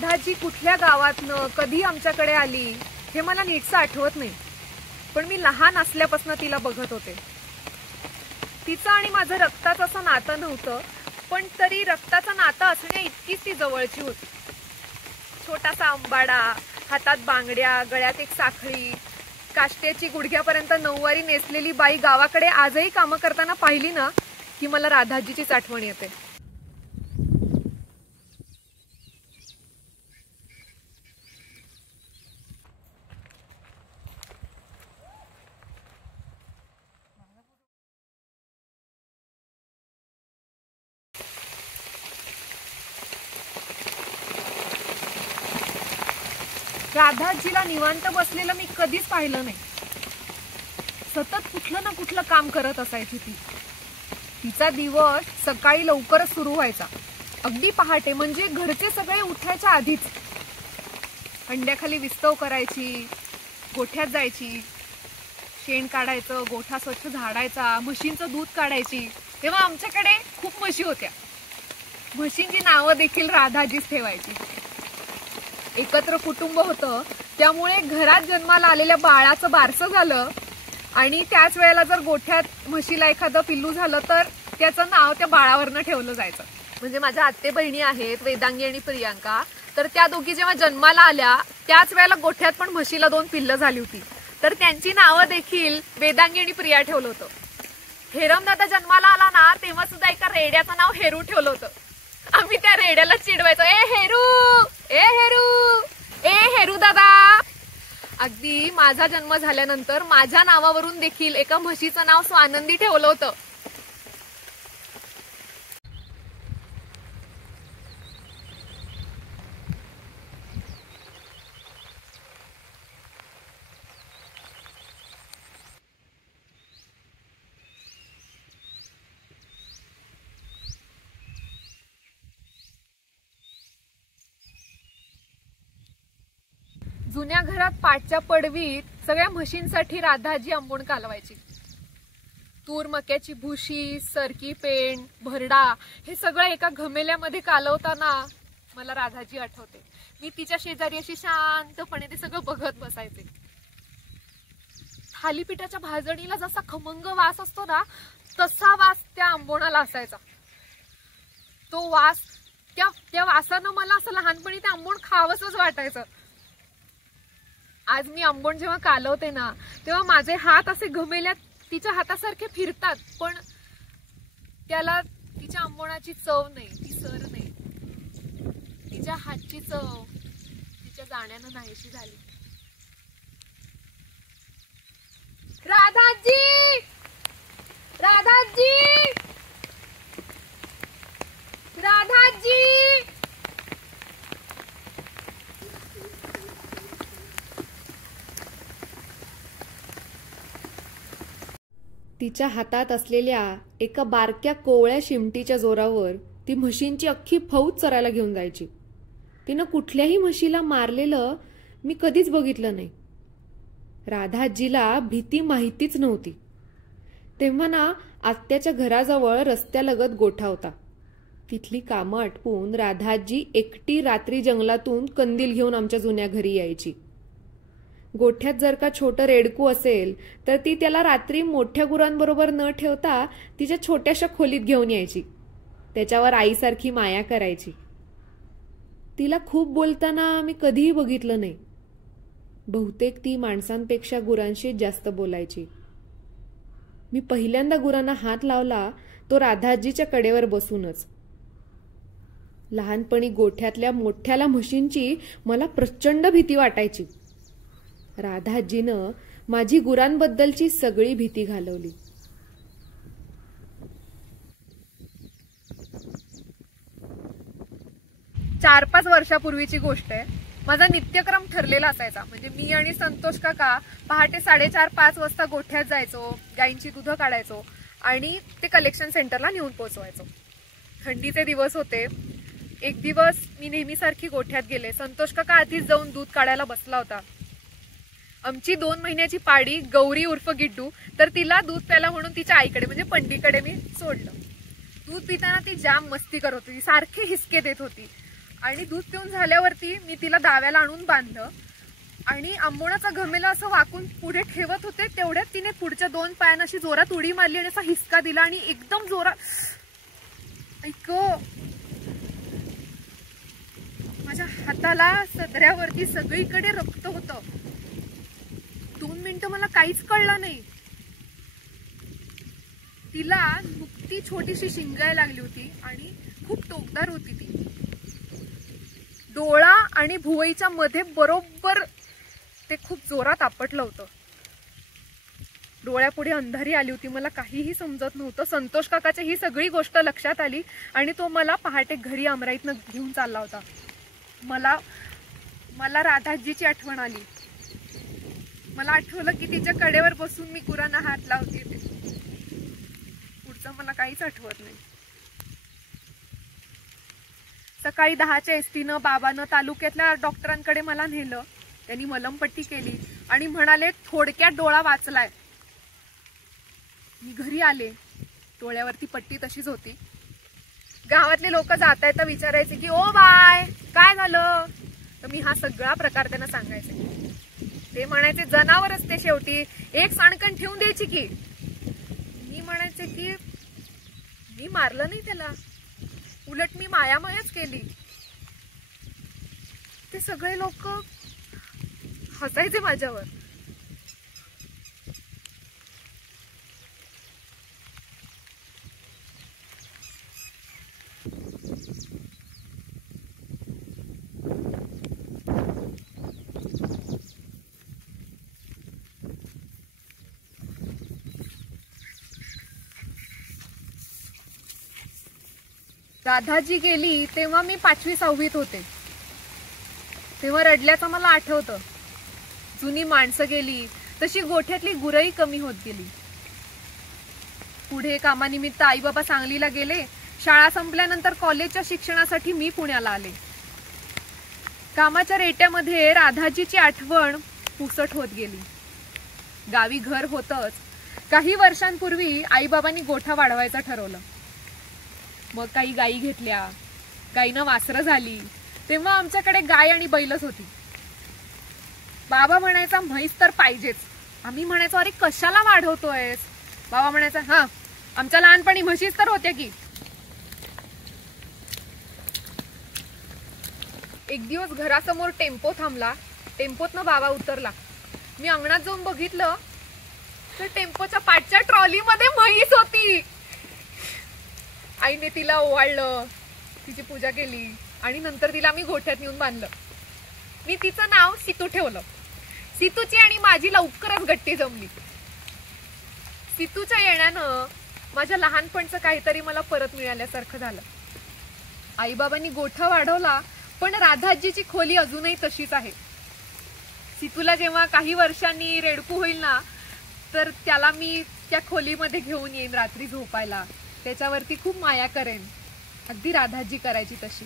राधाजी कुठल्या गावातनं कधी आमच्याकडे आली हे मला नीटसं आठवत नाही, पण मी लहान असल्यापासून तिला बघत होते. तिचं आणि माझं रक्ताचं असं नातं नव्हतं, पण तरी रक्ताचं नातं असण्या इतकीच ती जवळची होती. छोटासा आंबाडा, हातात बांगड्या, गळ्यात एक साखळी, काष्ट्याची गुडघ्यापर्यंत नऊवारी नेसलेली बाई गावाकडे आजही कामं करताना पाहिली ना की मला राधाजीचीच आठवण येते. राधाजीला निवांत बसलेलं मी कधीच पाहिलं नाही. सतत कुठलं ना कुठलं काम करत असायची ती. तिचा दिवस सकाळी लवकरच सुरू व्हायचा, अगदी पहाटे, म्हणजे घरचे सगळे उठायच्या आधीच. अंड्याखाली विस्तव करायची, गोठ्यात जायची, शेण काढायचं, गोठा स्वच्छ झाडायचा, म्हशींचं दूध काढायची. तेव्हा आमच्याकडे खूप म्हशी होत्या. म्हशींची नावं देखील राधाजीच ठेवायची. एकत्र कुटुंब होतं, त्यामुळे घरात जन्माला आलेल्या बाळाचं बारसं झालं आणि त्याच वेळेला जर गोठ्यात म्हशीला एखादं पिल्लू झालं तर त्याचं नाव त्या बाळावरनं ठेवलं जायचं. म्हणजे माझ्या आत्ते बहिणी आहेत वेदांगी आणि प्रियांका, तर त्या दोघी जेव्हा जन्माला आल्या त्याच वेळेला गोठ्यात पण म्हशीला 2 पिल्लं झाली होती, तर त्यांची नावं देखील वेदांगी आणि प्रिया ठेवलं होतं. हेरमदादा जन्माला आला ना तेव्हा सुद्धा एका रेड्याचं नाव हेरू ठेवलं होतं. आम्ही त्या रेड्याला चिडवायचो, ए हेरू, ए हेरू, ए हेरू दादा. अगदी माझा जन्म झाल्यानंतर माझ्या नावावरून देखील एका म्हशीचं नाव स्वानंदी ठेवलं होतं. जुन्या घरात पाटच्या पडवीत सगळ्या म्हशींसाठी राधाजी आंबोण कालवायची. तूर मक्याची भुशी, सरकी पेंड, भरडा हे सगळं एका घमेल्यामध्ये कालवताना मला राधाजी आठवते. मी तिच्या शेजारी अशी शांतपणे ते सगळं बघत बसायचे. थालीपीठाच्या भाजणीला जसा खमंग वास असतो ना तसा वास त्या आंबोणाला असायचा. तो वास, त्या वासानं मला असं लहानपणी ते आंबोण खावंसच वाटायचं. आज मी आंबोण जेव्हा कालवते ना तेव्हा माझे हात असे घमेल्यात तिच्या हातासारखे फिरतात, पण त्याला तिच्या आंबोणाची चव नाही, ती सर नाही, तिच्या हातची चव तिच्या जाण्यानं नाहीशी झाली. राधाजी, राधाजी, राधाजी. तिच्या हातात असलेल्या एका बारक्या कोवळ्या शिमटीच्या जोरावर ती म्हशींची अख्खी फौज चरायला घेऊन जायची. तिनं कुठल्याही म्हशीला मारलेलं मी कधीच बघितलं नाही. राधाजीला भीती माहितीच नव्हती. तेव्हा ना आत्याच्या घराजवळ रस्त्यालगत गोठा होता. तिथली कामं आटपून राधाजी एकटी रात्री जंगलातून कंदील घेऊन आमच्या जुन्या घरी यायची. गोठ्यात जर का छोटं रेडकू असेल तर ती त्याला रात्री मोठ्या गुरांबरोबर न ठेवता तिच्या छोट्याशा खोलीत घेऊन यायची. त्याच्यावर आईसारखी माया करायची. तिला खूप बोलताना मी कधीही बघितलं नाही. बहुतेक ती माणसांपेक्षा गुरांशी जास्त बोलायची. मी पहिल्यांदा गुरांना हात लावला तो राधाजीच्या कडेवर बसूनच. लहानपणी गोठ्यातल्या मोठ्याला म्हशींची मला प्रचंड भीती वाटायची. राधाजीनं माझी गुरांबद्दलची सगळी भीती घालवली. चार 5 वर्षापूर्वीची गोष्ट आहे. माझा नित्यक्रम ठरलेला असायचा. म्हणजे मी आणि संतोष काका पहाटे 4:30-5 वाजता गोठ्यात जायचो, गायींची दूध काढायचो आणि ते कलेक्शन सेंटरला नेऊन पोहोचवायचो. थंडीचे दिवस होते. एक दिवस मी नेहमीसारखी गोठ्यात गेले. संतोष काका आधीच जाऊन दूध काढायला बसला होता. आमची 2 महिन्याची पाडी गौरी उर्फ गिड्डू, तर तिला दूध प्यायला म्हणून तिच्या आईकडे म्हणजे पंडीकडे मी सोडलं. दूध पिताना ती जाम मस्ती करत होती, सारखे हिसके देत होती. आणि दूध पिऊन झाल्यावरती मी तिला दाव्याला आणून बांधलं आणि आंबोणाचा घमेला असं वाकून पुढे ठेवत होते, तेवढ्यात तिने पुढच्या 2 पायांना अशी जोरात उडी मारली आणि असा हिसका दिला आणि एकदम जोरात ऐक माझ्या हाताला सदऱ्यावरती सगळीकडे रक्त होतं. 2 मिनिटं मला काहीच कळलं नाही. तिला नुकती छोटीशी शिंगायला लागली होती आणि खूप टोकदार होती ती. डोळा आणि भुवईच्या मध्ये बरोबर ते खूप जोरात आपटलं होतं. डोळ्यापुढे अंधारी आली होती. मला काहीही समजत नव्हतं. संतोष काकाची ही सगळी गोष्ट लक्षात आली आणि तो मला पहाटे घरी अमराईतनं घेऊन चालला होता. मला राधाजीची आठवण आली. मला आठवलं की तिच्या कडेवर बसून मी गुरांना हात लावते. पुढचं मला काहीच आठवत नाही. सकाळी 10च्या एसटीनं बाबानं तालुक्यातल्या डॉक्टरांकडे मला नेलं. त्यांनी मलमपट्टी केली आणि म्हणाले थोडक्यात डोळा वाचलाय. मी घरी आले. डोळ्यावरती पट्टी तशीच होती. गावातले लोक जाता येता विचारायचे की ओ बाय काय झालं, तर मी हा सगळा प्रकार त्यांना सांगायचे. ते म्हणायचे जनावरच ते, शेवटी एक सांडकण ठेवून द्यायची की. मी म्हणायचे की मी मारलं नाही त्याला, उलट मी मायामयच केली. ते सगळे लोक हसायचे माझ्यावर. राधाजी गेली तेव्हा मी 5वी-6वीत होते. तेव्हा रडल्याचं मला आठवतं. जुनी माणसं गेली तशी गोठ्यातली गुरंही कमी होत गेली. पुढे कामानिमित्त आई बाबा सांगलीला गेले. शाळा संपल्यानंतर कॉलेजच्या शिक्षणासाठी मी पुण्याला आले. कामाच्या रेट्यामध्ये राधाजीची आठवण पुसट होत गेली. गावी घर होतच. काही वर्षांपूर्वी आई बाबांनी गोठा वाढवायचा ठरवलं. मग काही गायी घेतल्या, गायीनं वासरं झाली. तेव्हा आमच्याकडे गाय आणि बैलच होती. बाबा म्हणायचा म्हैस तर पाहिजेच. आम्ही म्हणायचो अरे कशाला वाढवतोयस. बाबा म्हणायचा हा आमच्या लहानपणी म्हशीच तर होत्या की. एक दिवस घरासमोर टेम्पो थांबला. टेम्पोतनं बाबा उतरला. मी अंगणात जाऊन बघितलं तर टेम्पोच्या पाठच्या ट्रॉलीमध्ये म्हैस होती. आईने तिला ओवाळलं, तिची पूजा केली आणि नंतर तिला मी गोठ्यात नेऊन बांधलं. मी तिचं नाव सीतू ठेवलं. सीतूची आणि माझी लवकरच गट्टी जमली. सीतूच्या येण्यानं माझ्या लहानपणचं काहीतरी मला परत मिळाल्यासारखं झालं. आई बाबांनी गोठा वाढवला पण राधाजीची खोली अजूनही तशीच आहे. सीतूला जेव्हा काही वर्षांनी रेडकू होईल ना तर त्याला मी त्या खोलीमध्ये घेऊन येईन रात्री झोपायला. त्याच्यावरती खूप माया करेन, अगदी राधाजी करायची तशी.